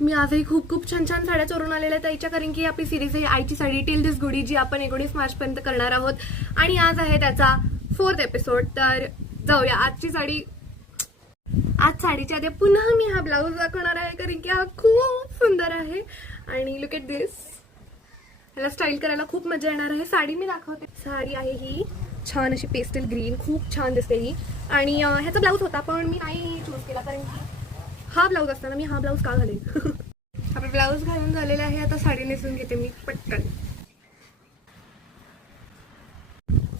मी आजही खूप खूप छान छान साड्या चोरून आलेल्या ताईच्या, कारण की आपली सिरीज आहे आईची साडी टिल दिस गुडी, जी आपण 19 मार्चपर्यंत करणार आहोत आणि आज आहे त्याचा 4th एपिसोड. तर जाऊया आजची साडी. आज साडीच्या आधी पुन्हा मी हा ब्लाऊज दाखवणार आहे, कारण की हा खूप सुंदर आहे आणि लुक एट दिस. ह्याला स्टाईल करायला खूप मजा येणार आहे. साडी मी दाखवते. साडी आहे ही छान अशी पेस्टल ग्रीन, खूप छान दिसते ही. आणि ह्याचा ब्लाऊज होता पण मी नाही चूज केला, कारण हा ब्लाऊज असताना मी हा ब्लाऊज का घालेल. आपला ब्लाऊज घालून झालेला आहे. आता साडी नेसून घेते मी पटकन.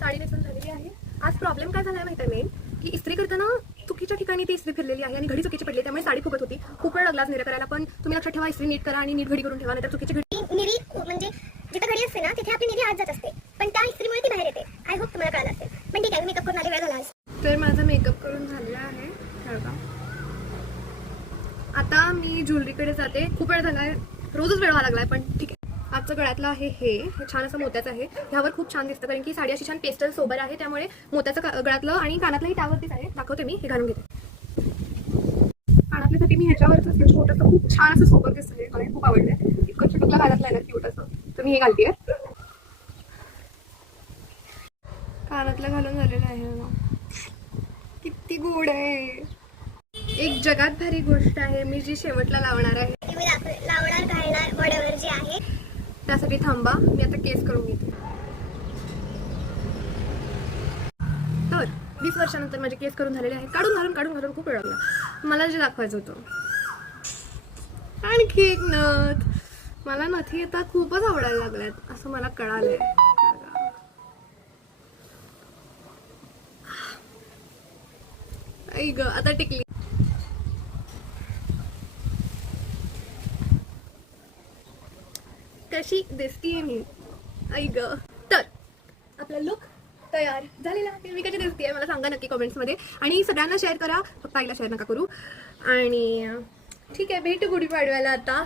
साडी नेसून झालेली आहे. आज प्रॉब्लेम काय झाला माहिती आहे मेन, की इस्त्री करताना चुकीच्या ठिकाणी ती इस्त्री फिरलेली आहे आणि घडी चुकीची पडली, त्यामुळे साडी फुगत होती. खूप वेळ लागला निर्णय करायला, पण तुम्ही लक्षात ठेवा इस्त्री नीट करा आणि नीट घडी करून ठेवा, नाहीतर चुकीची घडी निरी म्हणजे जिथे घडी असते ना तिथे आपली निरी आत जात असते, पण त्या इस्त्रीमुळे ती बाहेर येते. आय होप तुम्हाला कळलं असेल. पण ठीक आहे, मेकअप करून आले, वेळ झाला. तर माझा मेकअप करून झालेला आहे. आता मी ज्वेलरीकडे जाते. खूप वेळ झालाय, रोजच वेळ व्हायला लागलाय, पण ठीक आहे. आजचं गळ्यातलं आहे हे छान असं मोत्याचं आहे. ह्यावर खूप छान दिसतं, कारण की साडी अशी छान पेस्टल सोबर आहे, त्यामुळे मोत्याचं गळ्यातलं आणि कानातलंही त्यावरतीच आहे. दाखवते मी, हे घालून घेते. कानातल्यासाठी मी ह्याच्यावरच छोटंसं खूप छान असं सोबर दिसतंय, मला खूप आवडलंय. इतकं छोटं कानातलं आहे ना, क्यूट असं. तर मी हे घालतेय. कानातलं घालून झालेलं आहे. किती गोड आहे. एक जगात भारी गोष्ट आहे मी जी शेवटला लावणार आहे. लावणार घालणार वडवर जे आहे, त्यासाठी थांबा, मी आता केस करून घेते. तर 20 वर्षानंतर माझे केस करून झालेले आहेत. काढून घालून खूप वेळ लागला. मला जे दाखवायचं होतं. आणखी एक नथ. मला नथी आता खूपच आवडायला लागल्यात असं मला कळालंय. आई ग, आता टिकली. कशी दिसतीये मी, आई ग. तर आपला लुक तयार झालेला आहे. मी कशी दिसतीये मला सांगा नक्की कमेंट्समध्ये, आणि सगळ्यांना शेअर करा, फक्त आईला शेअर नका करू. आणि ठीक आहे, भेटू गुढीपाडव्याला आता.